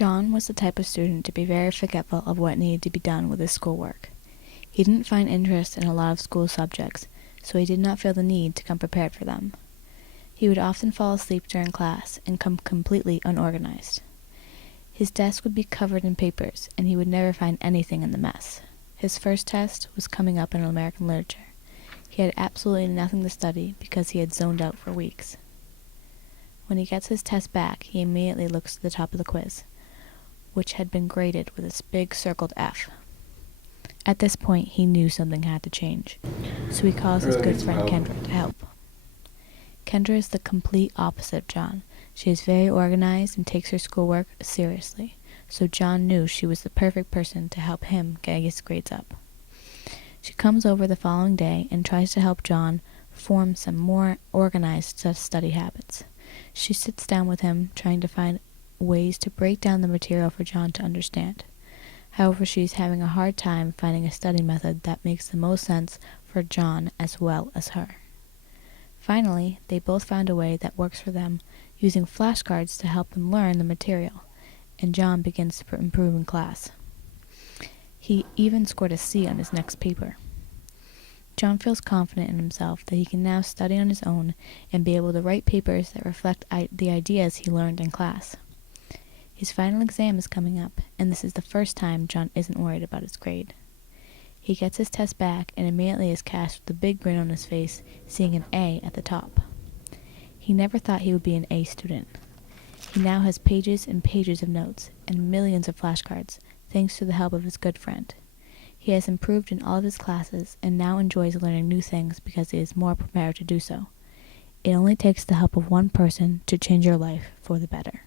John was the type of student to be very forgetful of what needed to be done with his schoolwork. He didn't find interest in a lot of school subjects, so he did not feel the need to come prepared for them. He would often fall asleep during class and come completely unorganized. His desk would be covered in papers, and he would never find anything in the mess. His first test was coming up in American literature. He had absolutely nothing to study because he had zoned out for weeks. When he gets his test back, he immediately looks to the top of the quiz, which had been graded with a big circled F. At this point, he knew something had to change, so he calls his good friend Kendra to help. Kendra is the complete opposite of John. She is very organized and takes her schoolwork seriously, so John knew she was the perfect person to help him get his grades up. She comes over the following day and tries to help John form some more organized study habits. She sits down with him, trying to find ways to break down the material for John to understand. However, she's having a hard time finding a study method that makes the most sense for John as well as her. Finally, they both found a way that works for them, using flashcards to help them learn the material, and John begins to improve in class. He even scored a C on his next paper. John feels confident in himself that he can now study on his own and be able to write papers that reflect the ideas he learned in class. His final exam is coming up, and this is the first time John isn't worried about his grade. He gets his test back and immediately is cast with a big grin on his face, seeing an A at the top. He never thought he would be an A student. He now has pages and pages of notes and millions of flashcards, thanks to the help of his good friend. He has improved in all of his classes and now enjoys learning new things because he is more prepared to do so. It only takes the help of one person to change your life for the better.